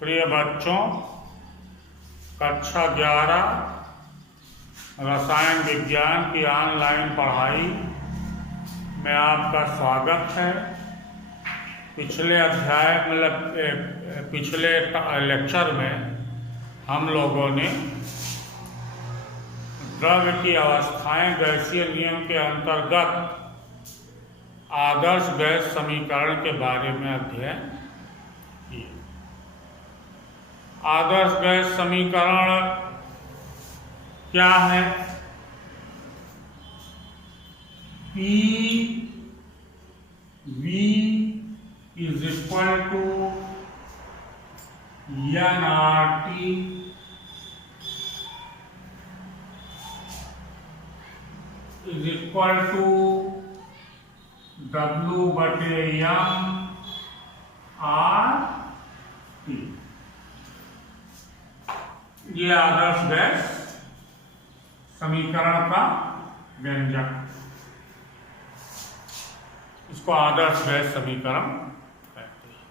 प्रिय बच्चों, कक्षा 11 रसायन विज्ञान की ऑनलाइन पढ़ाई में आपका स्वागत है। पिछले लेक्चर में हम लोगों ने द्रव्य की अवस्थाएं गैसीय नियम के अंतर्गत आदर्श गैस समीकरण के बारे में अध्ययन किया। आदर्श गैस समीकरण क्या है? PV is equal to nRT is equal to W/m/RT। ये आदर्श गैस समीकरण का व्यंजक, इसको आदर्श गैस समीकरण कहते हैं।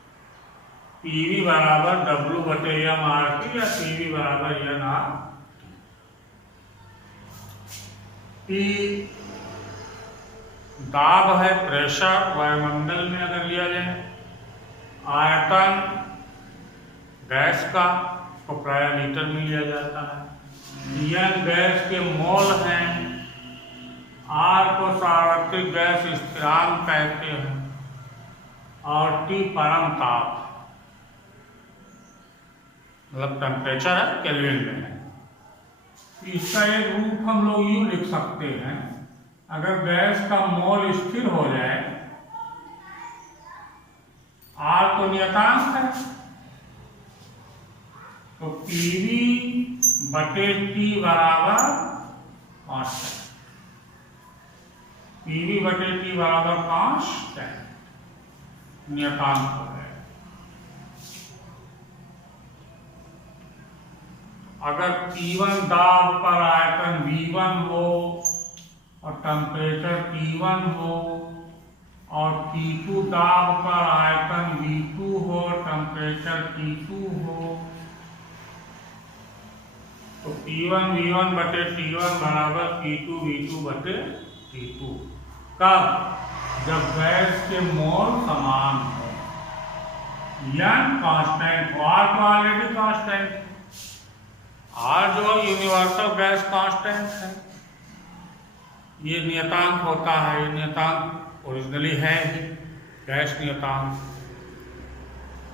PV बराबर W/m/RT या PV बराबर nRT। P दाब है, प्रेशर वायुमंडल में अगर लिया जाए। आयतन गैस का को प्राय लीटर में लिया जाता है। N गैस के मोल हैं। R को सार्वत्रिक गैस स्थिरांक कहते हैं और T परम ताप मतलब टेम्परेचर है, केल्विन में है। इसका एक रूप हम लोग यूं लिख सकते हैं, अगर गैस का मोल स्थिर हो जाए, R तो नियतांक है, तो PV/T बराबर कांस्टेंट। PV/T बराबर कांस्टेंट नियतांक हो गए। अगर P1 दाब पर आयतन V1 हो और टेम्परेचर T1 हो और P2 दाब पर आयतन V2 हो, टेम्परेचर T2 हो, तो P1V1/T1 बराबर P2V2/T2। कब? जब गैस के मोल समान हो, N कांस्टेंट हो। R तो ऑलरेडी कांस्टेंट, R जो यूनिवर्सल गैस कांस्टेंट है, ये नियतांक होता है। ये नियतांक ओरिजिनली है ही गैस नियतांक।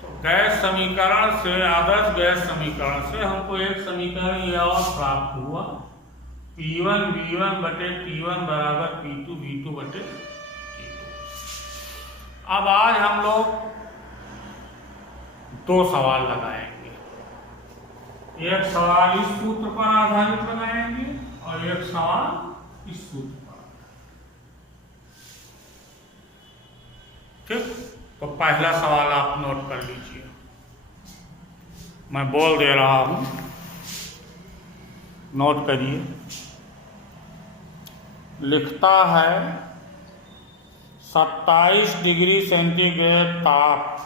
तो गैस समीकरण से, आदर्श गैस समीकरण से हमको एक समीकरण ये और प्राप्त हुआ, P1V1/T1 बराबर P2V2/T2। अब आज हम लोग दो सवाल लगाएंगे। एक सवाल इस सूत्र पर आधारित लगाएंगे और एक सवाल इस सूत्र पर। ठीक, तो पहला सवाल आप नोट कर लीजिए, मैं बोल दे रहा हूं, नोट करिए। लिखता है 27 डिग्री सेंटीग्रेड ताप,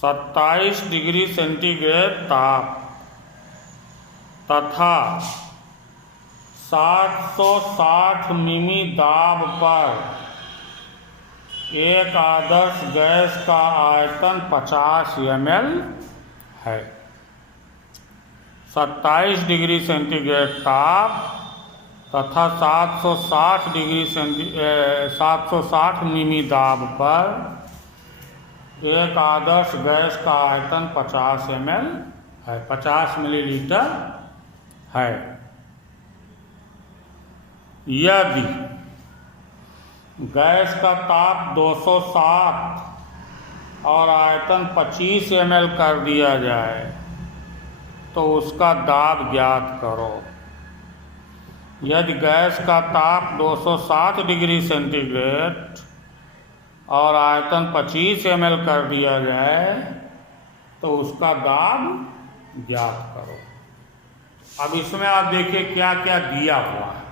27 डिग्री सेंटीग्रेड ताप तथा 760 मिमी दाब पर एक आदर्श गैस का आयतन 50 ml है। 27 डिग्री सेंटीग्रेड ताप तथा 760 मिमी दाब पर एक आदर्श गैस का आयतन 50 ml है, 50 मिलीलीटर है। यदि गैस का ताप 207 और आयतन 25 ml कर दिया जाए तो उसका दाब ज्ञात करो। यदि गैस का ताप 207 डिग्री सेंटीग्रेड और आयतन 25 ml कर दिया जाए तो उसका दाब ज्ञात करो। अब इसमें आप देखिए क्या क्या दिया हुआ है।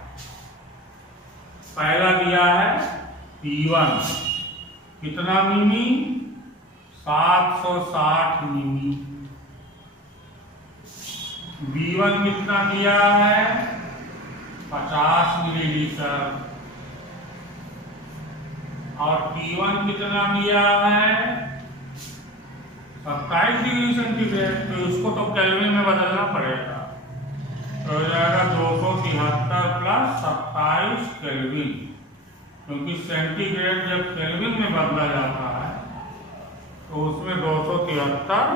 पहला दिया है P1 कितना मिमी, 760 मिमी। V1 कितना दिया है? 50 मिलीलीटर। और T1 कितना दिया है? 27 डिग्री सेंटीग्रेड। तो इसको तो केल्विन में बदलना पड़ेगा, तो हो जाएगा 273 प्लस 27 केल्विन, क्योंकि सेंटीग्रेड जब केल्विन में बदला जाता है तो उसमें 273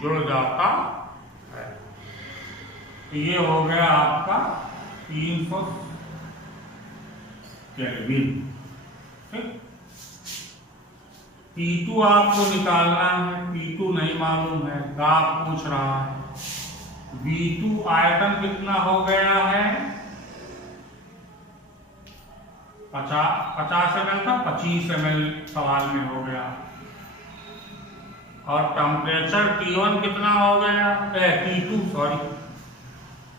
जुड़ जाता है। तो ये हो गया आपका 300 केल्विन। ठीक। P2 आपको निकालना है, P2 नहीं मालूम है, आप पूछ रहा है। V2 आयतन कितना हो गया है? 50 ml था, 25 ml सवाल में हो गया। और टेम्परेचर T1 कितना हो गया? T2 सॉरी,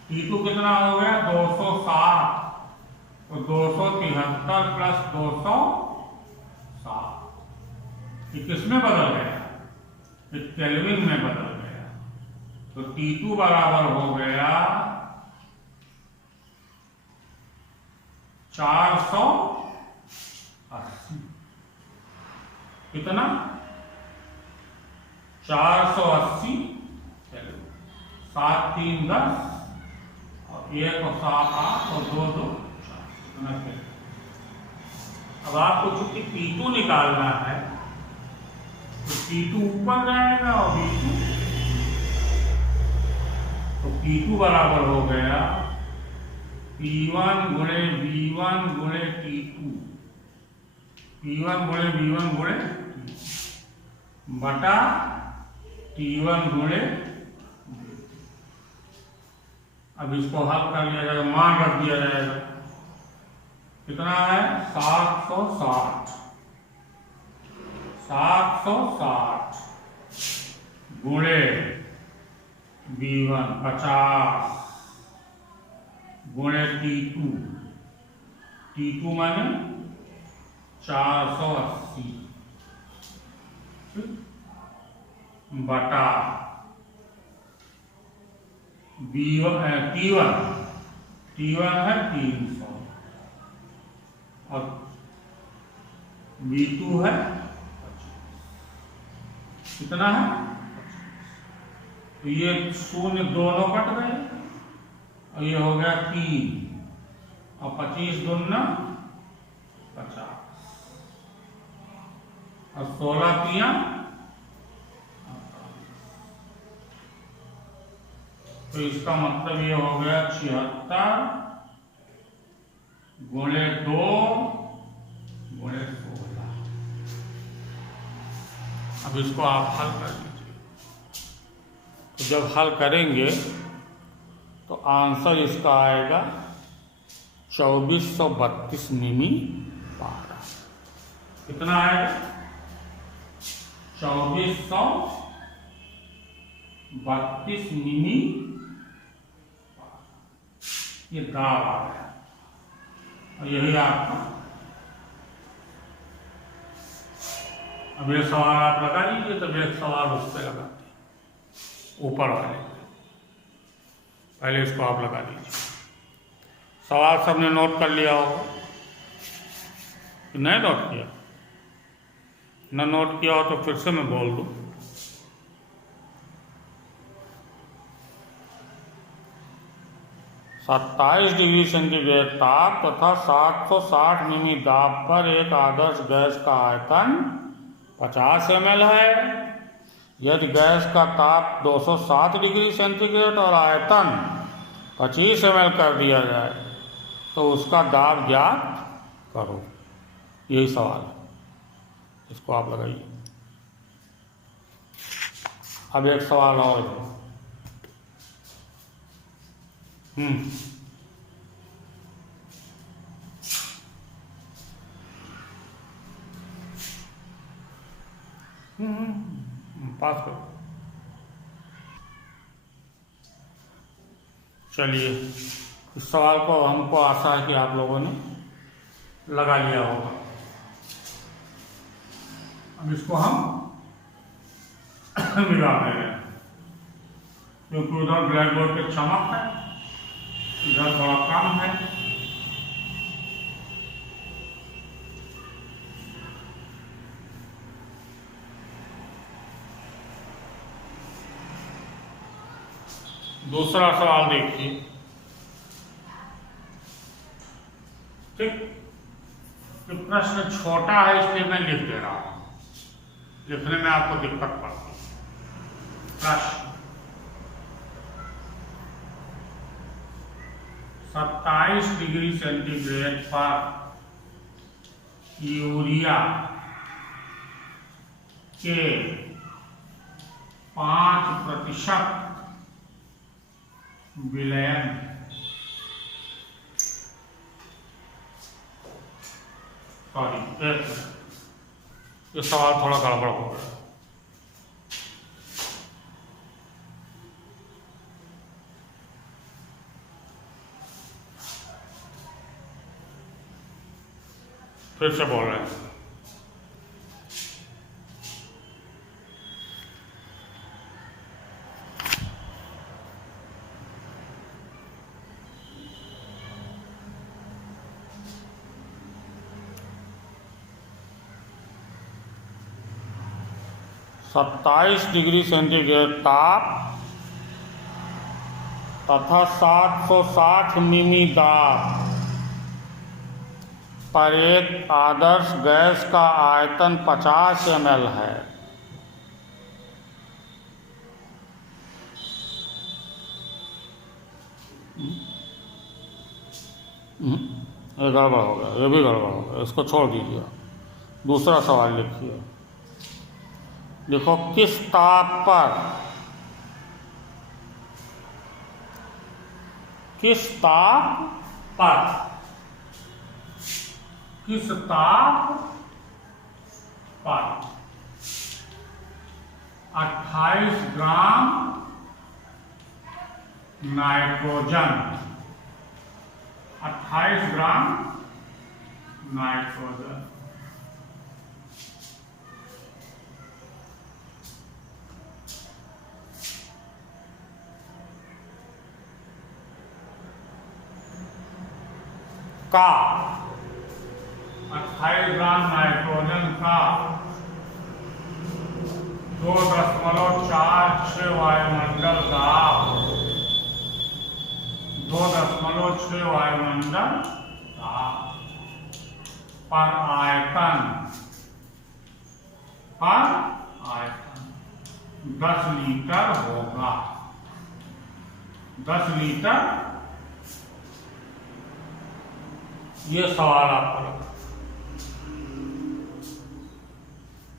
T2 कितना हो गया? 260। तो 273 प्लस 260, ये किसमें बदल गया? ये केल्विन में बदल गया। तो T2 बराबर हो गया 480। कितना? 480 केल्विन। 7 3 10 और 1 और 7 8 और 2 2 4। अब आपको चूंकि P2 निकालना है तो P2 ऊपर जाएगा और V2, तो P2 बराबर हो गया P1 गुणे V1 गुणे T2, P1 गुणे V1 गुणे बटा T1 गुणे। अब इसको हल कर लिया जाएगा, मान रख दिया जाएगा। कितना है? 760। 760 गुणे V1 50 गुणे T2, T2 माने 480 बटा T1 है 300 और V2 है 25। कितना है? तो ये शून्य दोनों कट गए और ये हो गया 3 और 25 दूना 50 और 16 तिया। तो इसका मतलब ये हो गया 76 गुणे 2 गुणे 16। अब इसको आप हल कर लीजिए। तो जब हल करेंगे तो आंसर इसका आएगा 2432 मिमी पारा। कितना आएगा? 2432 मिमी। ये दाब आ गया और यही आपका। अब ये सवाल आप लगा लीजिए, तब एक सवाल उस पर लगाते हैं ऊपर वाले। पहले इसको आप लगा लीजिए। सवाल सबने नोट कर लिया होगा कि नहीं नोट किया? न नोट किया हो तो फिर से मैं बोल दूं। सत्ताईस डिग्री सेंटीग्रेड ताप तथा 760 मिमी दाब पर एक आदर्श गैस का आयतन 50 ml है। यदि गैस का ताप 207 डिग्री सेंटीग्रेड और आयतन 25 ml कर दिया जाए तो उसका दाब ज्ञात करो। यही सवाल है, इसको आप लगाइए। अब एक सवाल और है। पास करो। चलिए, इस सवाल को हमको आशा है कि आप लोगों ने लगा लिया होगा। अब इसको हम मिला देंगे, क्योंकि उधर ब्लैक बोर्ड पे चमक है, इधर थोड़ा कम है। दूसरा सवाल देखिए, ठीक, तो प्रश्न छोटा है इसलिए मैं लिख दे रहा हूं, लिखने में आपको दिक्कत पड़ती है। प्रश्न 27 डिग्री सेंटीग्रेड पर यूरिया के 5% विलयन सॉरी ये सवाल थोड़ा गड़बड़ हो गया। फिर से बोल रहे हैं, सत्ताईस डिग्री सेंटीग्रेड ताप तथा 760 मिमी दाब पर एक आदर्श गैस का आयतन 50 ml है। ये गड़बड़ हो गया, ये भी गड़बड़ हो गया, इसको छोड़ दीजिए। दूसरा सवाल लिखिए, देखो किस ताप पर किस ताप पर 28 ग्राम नाइट्रोजन 28 ग्राम नाइट्रोजन का 28 ग्राम नाइट्रोजन का 2.46 वायुमंडल दाब 2.6 वायुमंडल दाब पर आयतन 10 लीटर होगा। 10 लीटर ये सवाल आपका लगा।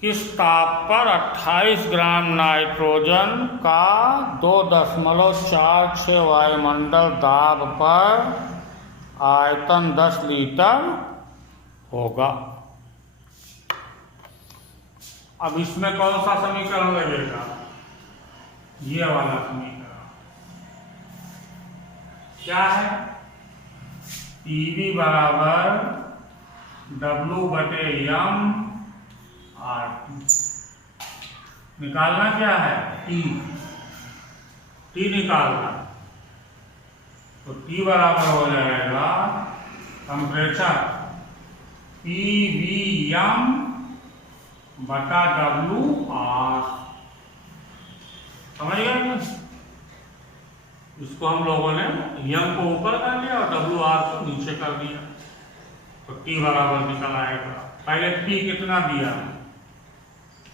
किस ताप पर 28 ग्राम नाइट्रोजन का 2.46 वायुमंडल दाब पर आयतन 10 लीटर होगा। अब इसमें कौन सा समीकरण लगेगा? ये वाला समीकरण क्या है? PV बराबर W/M RT। निकालना क्या है? T निकालना, तो T बराबर हो जाएगा टेम्परेचर PVM/WR। समझ गए? इसको हम लोगों ने M को ऊपर कर लिया और WR को नीचे कर दिया, तो T बराबर निकल आएगा। पहले P कितना दिया?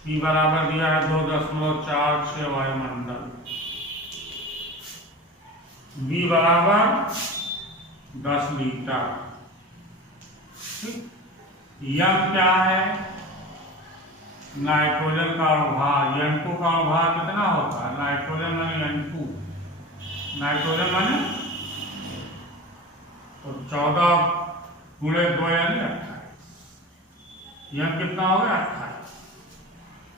P बराबर दिया है 2.46 वायुमंडल, V बराबर 10 लीटर। M क्या है? नाइट्रोजन का अणुभार, N2 का अणुभार कितना होता है? नाइट्रोजन माने N2, नाइट्रोजन माने तो 14 गुणे 2 यानी 28। यह कितना हो गया? 28।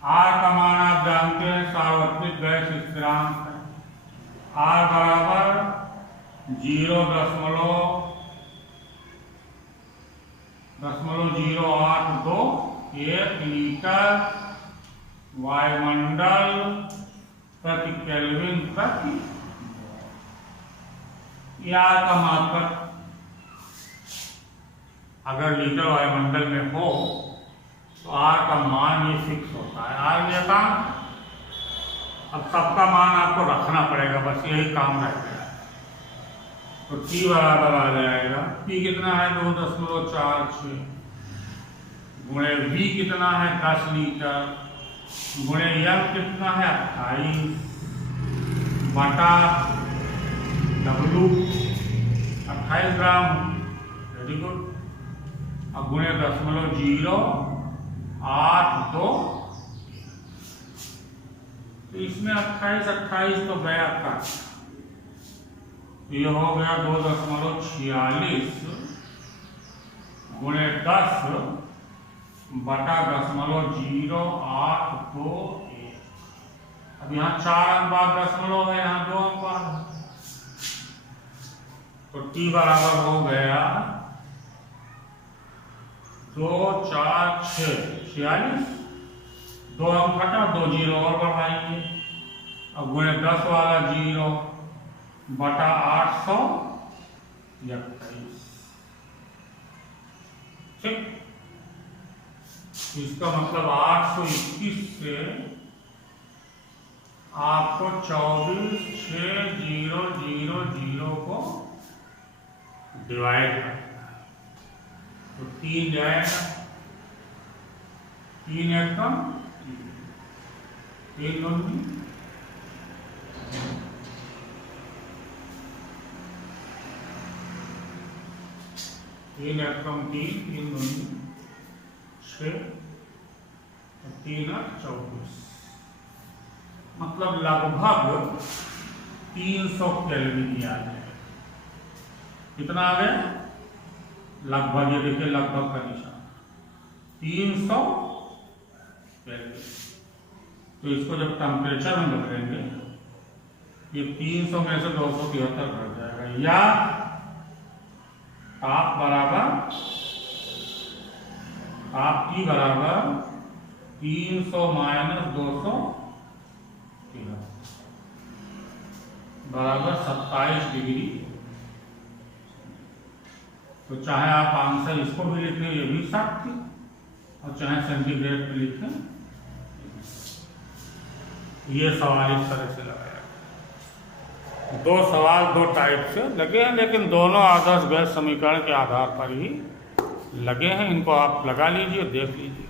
R का मान आप जानते हैं, सार्वत्रिक गैस स्थिरांक है। R बराबर 0.082 1 लीटर वायुमंडल प्रति केल्विन प्रति यार का मापक अगर लीटर वायुमंडल में हो तो आर का मान ये फिक्स होता है। आर ये काम, अब सबका मान आपको रखना पड़ेगा, बस यही काम रह गया। तो T बराबर आ जाएगा, P कितना है 2.46 गुणे V कितना है 10 लीटर गुणे M कितना है 28 बटा W 28 ग्राम, वेरी गुड। अब गुणे 0.082, तो इसमें 28 तो गया का, ये हो गया 2.46 गुणे 10 बटा 0.0821। अब यहाँ 4 अंक बाद दशमलव है, यहाँ 2 अंक बाद है, तो T बराबर हो गया 2 4 6 46, 2 अंक घटा 2 जीरो और बढ़ाएंगे। अब गुणे 10 वाला 0 बटा 821, ठीक। इसका मतलब 821 से आपको 24,6,000 को डिवाइड करना है, तो 3 जाएगा, 3 एकम 3 दूनी 3 एकम 3 3 दूनी 6 3 24, मतलब लगभग 300 केल्विन आ जाए। कितना आ गया? लगभग, ये देखिए लगभग का निशान 300 केल्विन। तो इसको जब टेम्परेचर में बदलेंगे, ये 300 में से 273 घट जाएगा, या ताप बराबर ताप T बराबर 300 माइनस 200 बराबर 27 डिग्री। तो चाहे आप आंसर इसको भी लिखें, ये भी 60 थी, और चाहे सेंटीग्रेड पे लिखें। ये सवाल इस तरह से लगाया, 2 सवाल 2 टाइप से लगे हैं, लेकिन दोनों आदर्श गैस समीकरण के आधार पर ही लगे हैं। इनको आप लगा लीजिए, देख लीजिए।